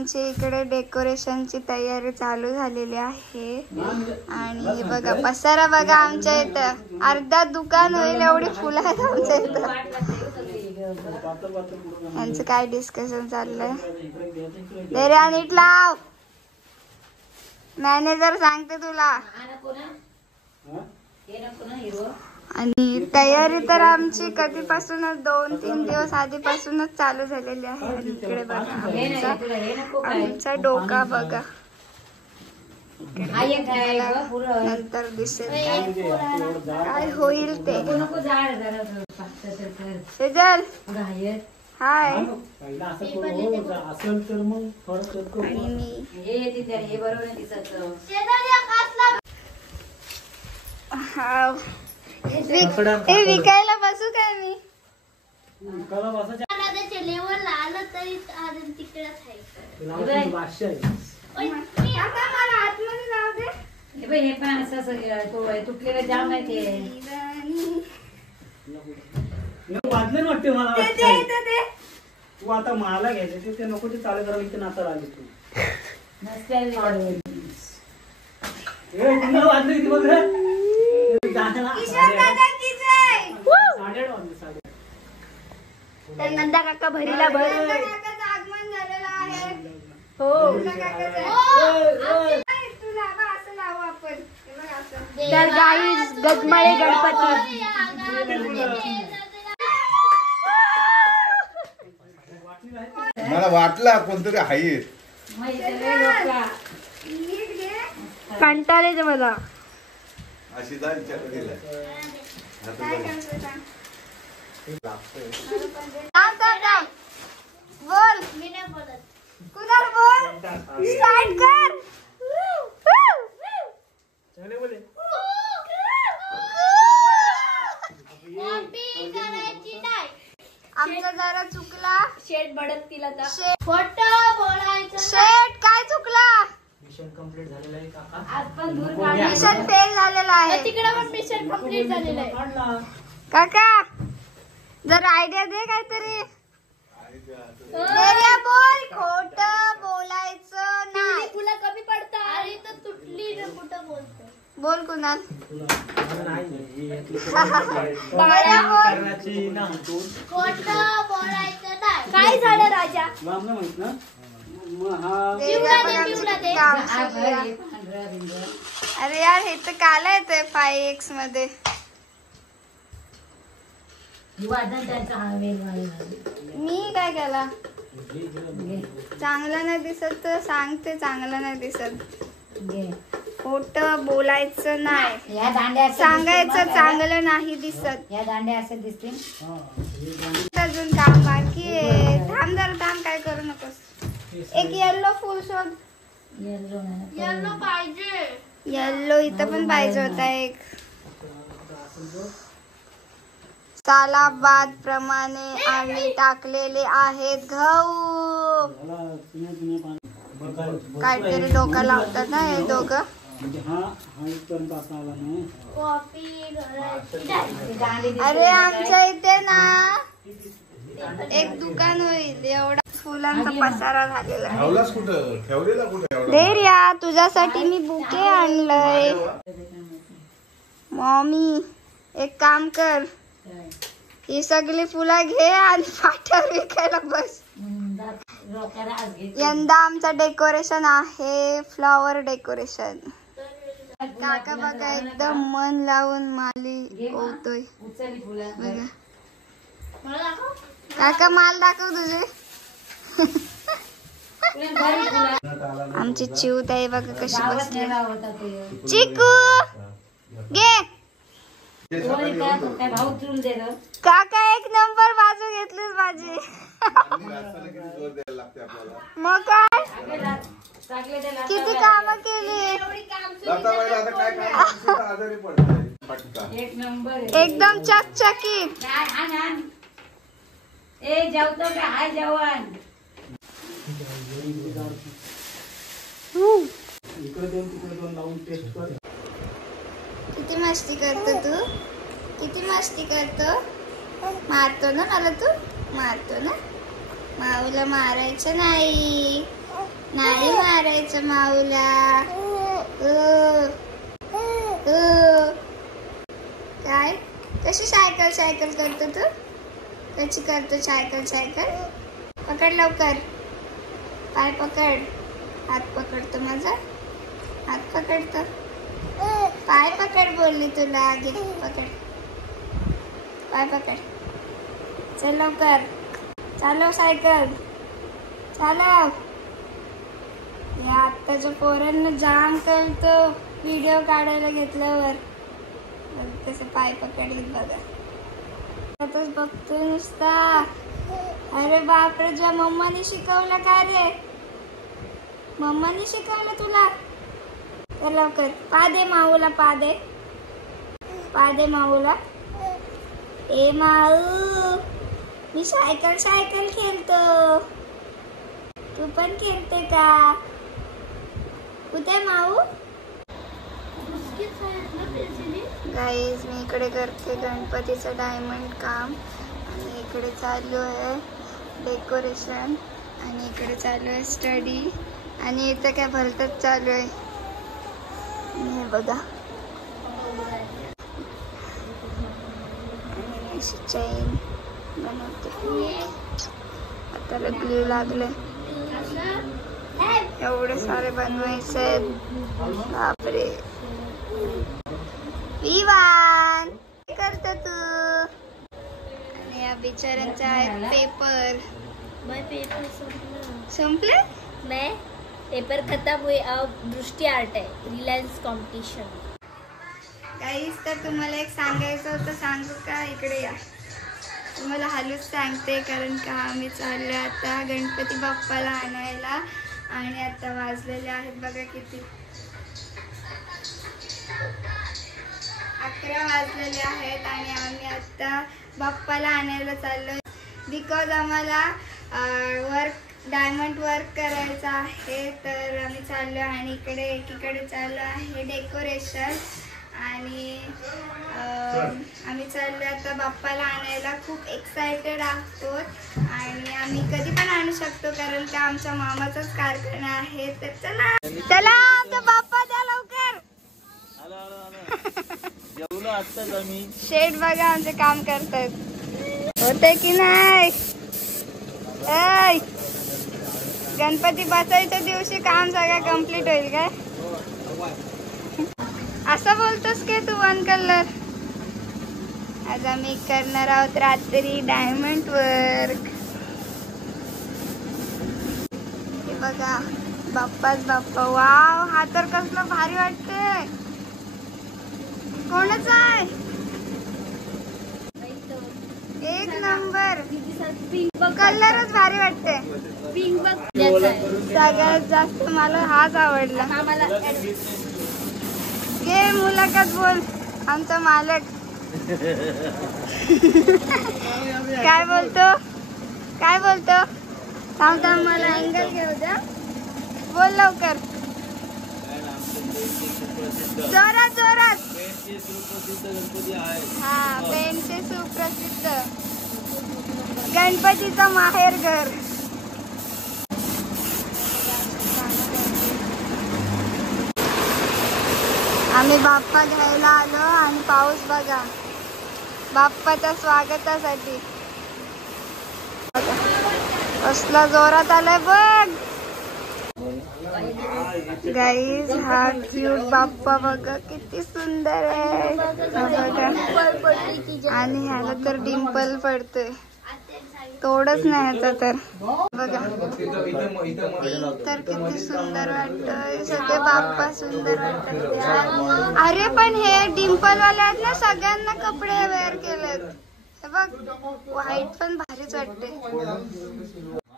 आमची इकडे डेकोरेशनची तयारी चालू झालेली आहे आणि बघा पसारा बघा आमच्या इथं अर्धा दुकान होईल एवढी फुलं आहेत आमच्या इथं. यांचं काय डिस्कशन चाललंय. दर्या नीट लाव, मॅनेजर सांगते तुला. आणि तयारी तर आमची कधीपासूनच 2-3 दिवस आधीपासूनच चालू झालेली आहे. आणि इकडे बघा आमचा डोका बघा नंतर दिसेल काय होईल ते. सेजल हाय. आणि मी हा विकायला बसू काय मी. तुटलेलं जाम आहे वाजले वाटते मला. तू आता मला घ्यायचे ते नको ते चालू करायला इथे नाचा आली तू वाजली बघ नंदा काका भरीला भर आगमन झालेलं आहे. हो तर गाईस गजमळे गणपती. मला वाटला कोणतरी आहे कंटाळले मला. अशी जा विचार बोल मी नाही बोलत. कुणाल बोल स्टार्ट कर. आमचा जरा चुकला. शेट बडत तिला खोटं बोलायचं. शेट काय चुकला. मिशन कंप्लीट झालेलं आहे काका. आज पण दूर मिशन फेल झालेला आहे. तिकडे पण मिशन कंप्लीट झालेलं आहे. काका जर आयडिया दे काहीतरी. मेऱ्या बोल खोटं बोलायचं नाही. तुला कमी पडतं आणि तर तुटली ना कुठं बोलतो. बोल कुणाल. खोटं बोलायचं नाही. काय झालं राजा. माहित ना अरे यार हे तर काला येतोय 5x मध्ये. मी काय केला. चांगलं नाही दिसत तर सांगते चांगलं नाही दिसत. खोटं बोलायचं नाही. या दांड्या सांगायचं चांगलं नाही दिसत. या दांड्या असं दिसतील. अजून काम बाकी आहे. थांब जरा थांब काय करू नकोस. एक येल्लो फुल शोध. येल्लो पाहिजे. येल्लो इथं पण पाहिजे होता एक. सालाबाद प्रमाणे आम्ही टाकलेले आहेत गहू. काहीतरी डोकं लावतात ना हे दोघं. अरे आमच्या इथे ना एक दुकान होईल एवढा फुलांचा पसारा झालेला आहे. धैर्या तुझ्यासाठी मी बुके आणलंय. मम्मी एक काम कर ही सगळी फुलं घे आणि फाट्यावर विकायला बस. यंदा आमचं डेकोरेशन आहे फ्लॉवर डेकोरेशन. काका बघा एकदम मन लावून माली ओतोय बघा. काका माल दाखव तुझे. आमची चिवत आहे बघा कशी बसली. चिकू घे. काका एक नंबर बाजू घेतलीस माझी. मग काय किती काम केली. एकदम चकचकीत. जेवतो का हाय जेवण. किती मस्ती करतो तू. किती मस्ती करतो. मारतो ना मला तू. मारतो ना. माऊला मारायचं नाही. नाही मारायचं माऊला. काय कशी सायकल सायकल करतो तू? कशी करतो सायकल? पकड लवकर, पाय पकड, हात पकडतो माझा, हात पकडतो, पाय पकड बोलली तुला. आगे पकड, पाय पकड. चल लवकर चालव सायकल, चालव. या आत्ताच्या पोरांना जाम कळतो व्हिडिओ काढायला घेतल्यावर. कसे पाय पकडलीत बघा. आताच बघतो नुसता. अरे बापरे, तुझ्या मम्माने शिकवलं का रे? मम्माने शिकवलं तुला? तर लवकर पा दे माऊला, पा दे माऊला. ए माऊ, मी सायकल खेळतो, तू पण खेळते का? कुठे माऊ? गाईज मी इकडे करते गणपतीचं डायमंड काम आणि इकडे चालू आहे डेकोरेशन आणि इकडे चालू आहे स्टडी आणि इथं काय भलतंच चालू आहे. हे बघा अशी चैन बनवते. आता ग्लू लागले. एवढे सारे बनवायचे आहेत. बापरे. विवान काय करतो तू? आणि या बिचाऱ्यांचा आहे पेपर. संपले? मैं पेपर खत्म हुए, अब दृष्टि आर्ट है, रिलायंस कंपटीशन. काहीच तर तुम्हाला एक सांगायचं होतं, सांगू का? इकडे या. तुम्हाला हालूच सांगते कारण का आम्ही चाललो आता गणपती बाप्पाला आणायला आणि आता वाजलेले आहेत बघा किती, 11 वाजलेले आहेत आणि आम्ही आता बाप्पाला आणायला चाललो. बिकॉज आम्हाला डायमंड वर्क करायचं आहे तर आम्ही चाललो आणि एकीकडे चाललो आहे डेकोरेशन आणि आम्ही चाललो आता बाप्पाला आणायला. खूप एक्सायटेड आहोत आणि आम्ही कधी पण आणू शकतो कारण का आमच्या मामाचाच कारखाना आहे. तर चला आमचा बाप्पा द्या लवकर. शेठ बघा आमचे काम करतात होते की नाही. गणपती बसायच्या दिवशी काम सगळं कम्प्लीट होईल काय? असं बोलतोस की तू वन कलर. आज आम्ही करणार आहोत रात्री डायमंड वर्क. हे बघा बाप्पाच बाप्पा. वाव, हा तर कसला भारी वाटतंय. कोणाचा आहे? एक नंबर. कलरच भारी वाटते. पिंक बघ सगळ्यात जास्त मला हाच आवडला. घे मुलाखत बोल आमचा मालक. काय बोलतो थांब मला अँगल घेऊ द्या. बोल लवकर, जोरात. हा, पेणचे सुप्रसिद्ध गणपतीचा माहेर घर. आम्ही बाप्पा घ्यायला आलो आणि पाऊस बघा बाप्पाच्या स्वागतासाठी कसला जोरात आलाय बघ. गाईज हा क्यूट बाप्पा बघा किती सुंदर आहे बघा. आणि ह्याला तर डिंपल पडतोय, तोडच नाही ह्याचा तर बघा. तर किती सुंदर वाटतोय. सगळे बाप्पा सुंदर वाटतात. अरे पण हे डिंपल वाले आहेत ना, सगळ्यांना कपडे वेअर केलेत. हे बघ व्हाईट पण भारीच वाटते.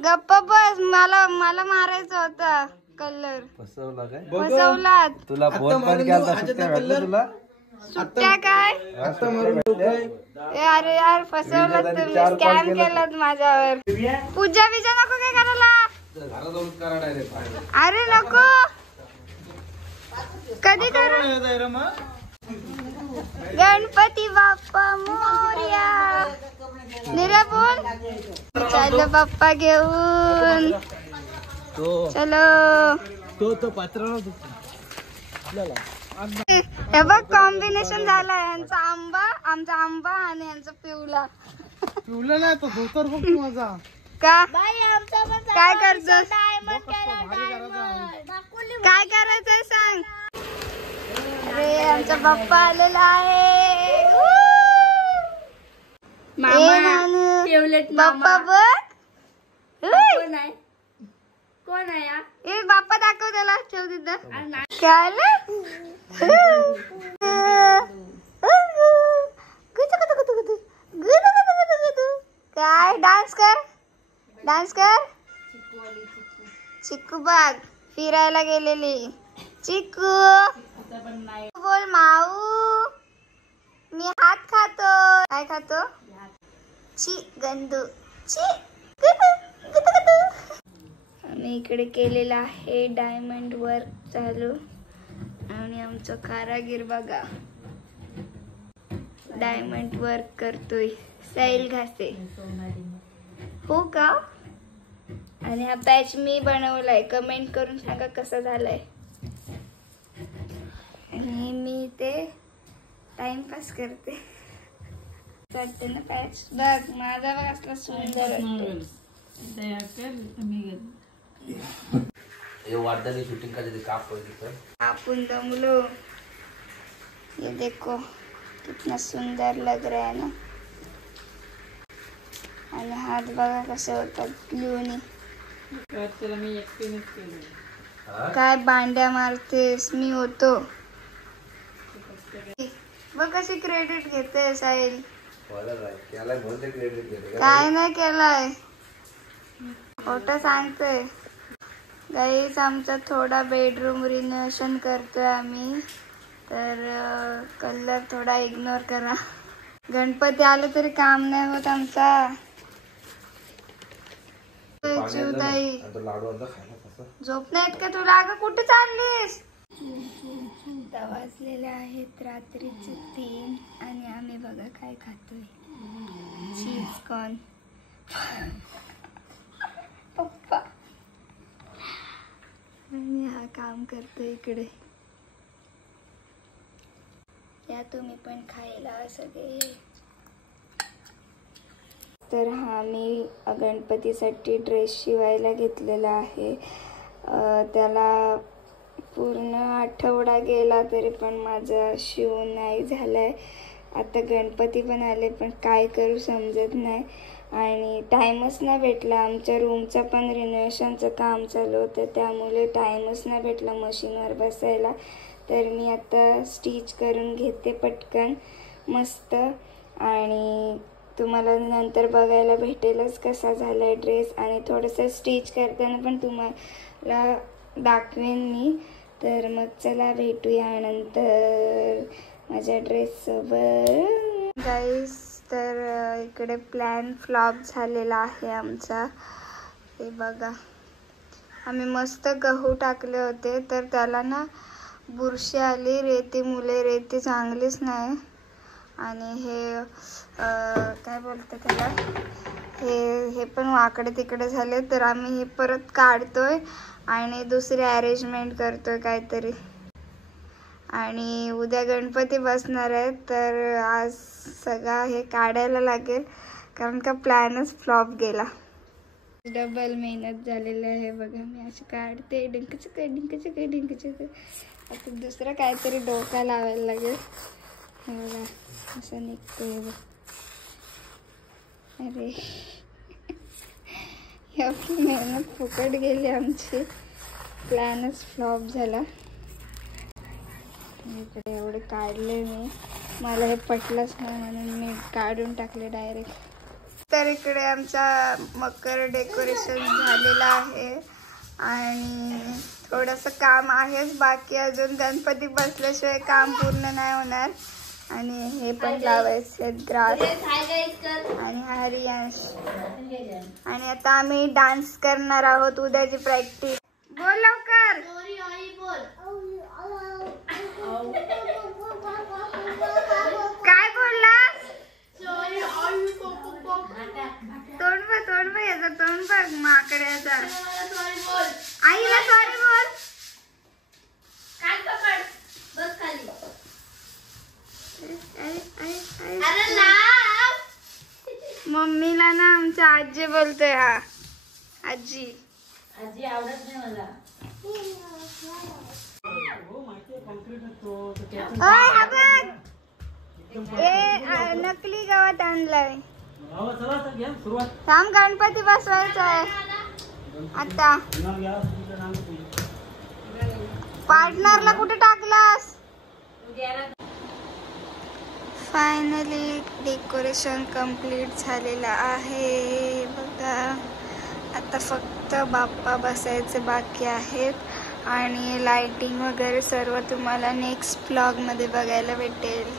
गप्पा बस, मला मारायचं होता कलर. फसवला तुला फोन पण केला. सुट्ट्या काय? अरे यार फसवलं तुम्ही, स्कॅम केलं माझ्यावर. पूजा बिजा नको काय करायला. अरे नको, कधी करू. गणपती बाप्पा मोरया. निरा बोल. चाललो बाप्पा घेऊन. चलो तो पात्र हे बघ कॉम्बिनेशन झालाय यांचा आंबा, आमचा आंबा आणि यांचा पिवला. पिवलं नाही तो धोतर बघ तू माझा. का बाई आमचा पण काय करतोस? डायमंड केला डायमंड. काय करायचंय सांग. अरे आमचा बाप्पा आलेला आहे. मामा फेवलेट बाप्पा बघ. कोण आहे? कोण आहे या? ए बाप्पा दाखव त्याला. ठेव तिथं. काय आलं? काय डान्स कर, डान्स कर. चिक्कू बाग फिरायला गेलेली. चिक्कू बोल माऊ. मी हात खातो. काय खातो? ची गंदू. ची आम्ही इकडे केलेला आहे डायमंड वर्क चालू. आणि आमचं कारागीर बघा डायमंड वर्क करतोय. साहिल घासे हो का. आणि हा पॅच मी बनवलाय. कमेंट करून सांगा कसा झालाय. आणि मी ते टाइमपास करते. करते ना पॅच. बघ माझा बघ असला सुंदर शूटिंग का काप आपण दमलो. ये देखो कितना सुंदर लग रहा है ना. आणि हात बघा कसे होतात ग्लूनी. काय बांड्या मारतेस. मी होतो बघ कशी क्रेडिट घेते साहिल. काय नाही केलाय. खोटं सांगतोय. गाईस आमचा थोडा बेडरूम रिनोव्हेशन करतोय आम्ही. तर कलर थोडा इग्नोर करा. गणपती आले तरी काम नाही होत आमचा. चिवताई झोप नाहीत का तुला. अगं कुठे चाललीस. वाजलेले आहेत रात्रीचे 3 आणि आम्ही बघा काय खातोय. Cheese corn. पप्पा आणि हा काम करतो इकडे. या तुम्ही पण खायला सगळे. तर हा मी गणपतीसाठी ड्रेस शिवायला घेतलेला आहे. त्याला पूर्ण आठवडा गेला तरी पण माझा शिवून नाही झालाय. आता गणपती पण आले पण काय करू समजत नाही. आणि टाईमच नाही भेटला. आमच्या रूमचं पण रिनोव्हेशनचं काम चालू होतं त्यामुळे टाईमच नाही भेटला मशीनवर बसायला. तर मी आता स्टिच करून घेते पटकन मस्त. आणि तुम्हाला नंतर बघायला भेटेलच कसा झाला आहे ड्रेस. आणि थोडंसं स्टिच करताना पण तुम्हाला दाखवेन मी. तर मग चला भेटूया नंतर माझ्या ड्रेससोबत. गाईस तर इकडे प्लॅन फ्लॉप झालेला आहे आमचा. हे बघा आम्ही मस्त गहू टाकले होते तर त्याला ना बुरशी आली. रेती मुले रेती चांगलीच नाही. आणि हे काय बोलते त्याला हे पण वाकडे तिकडे झाले. तर आम्ही हे परत काढतोय आणि दुसरी अरेंजमेंट करतोय काहीतरी. आणि उद्या गणपती बसणार आहेत तर आज सगळं हे काढायला लागेल कारण का प्लॅनच फ्लॉप गेला. डबल मेहनत झालेली आहे बघा. मी अशी काढते डिंकच. आता दुसरं काहीतरी डोका लावायला लागेल. बघा असं निघतोय बघ. अरे एवढी मेहनत फुकट गेली आमची. प्लॅनच फ्लॉप झाला. इकडे एवढे काढले मी. मला हे पटलंच नाही म्हणून मी काढून टाकले डायरेक्ट. तर इकडे आमचा मकर डेकोरेशन झालेला आहे. आणि थोडंसं काम आहेच बाकी अजून. गणपती बसल्याशिवाय काम पूर्ण नाही होणार. आणि हे पण लावायचे ग्रास. आणि हरियांश. आणि आता आम्ही डान्स करणार आहोत. उद्याची प्रॅक्टिस. बोल लवकर. काय बोलला. तोंड बघ याचं तोंड बघ. माकड माकड्याचा. आईला सॉरी बोल. मम्मीला ना आमच्या आजी बोलतोय हा. आजी आवडत नाही मला. ओय, हा बघ. नकली गवत आणलंय. चला तर घ्या सुरुवात. थांब, गणपती बसवायचा आहे आता. पार्टनरला कुठे टाकलास? फायनली डेकोरेशन कंप्लीट झालेलं आहे बघा. आता फक्त बाप्पा बसायचे बाकी आहेत आणि लाइटिंग वगैरे सर्व तुम्हाला नेक्स्ट ब्लॉगमध्ये बघायला भेटेल.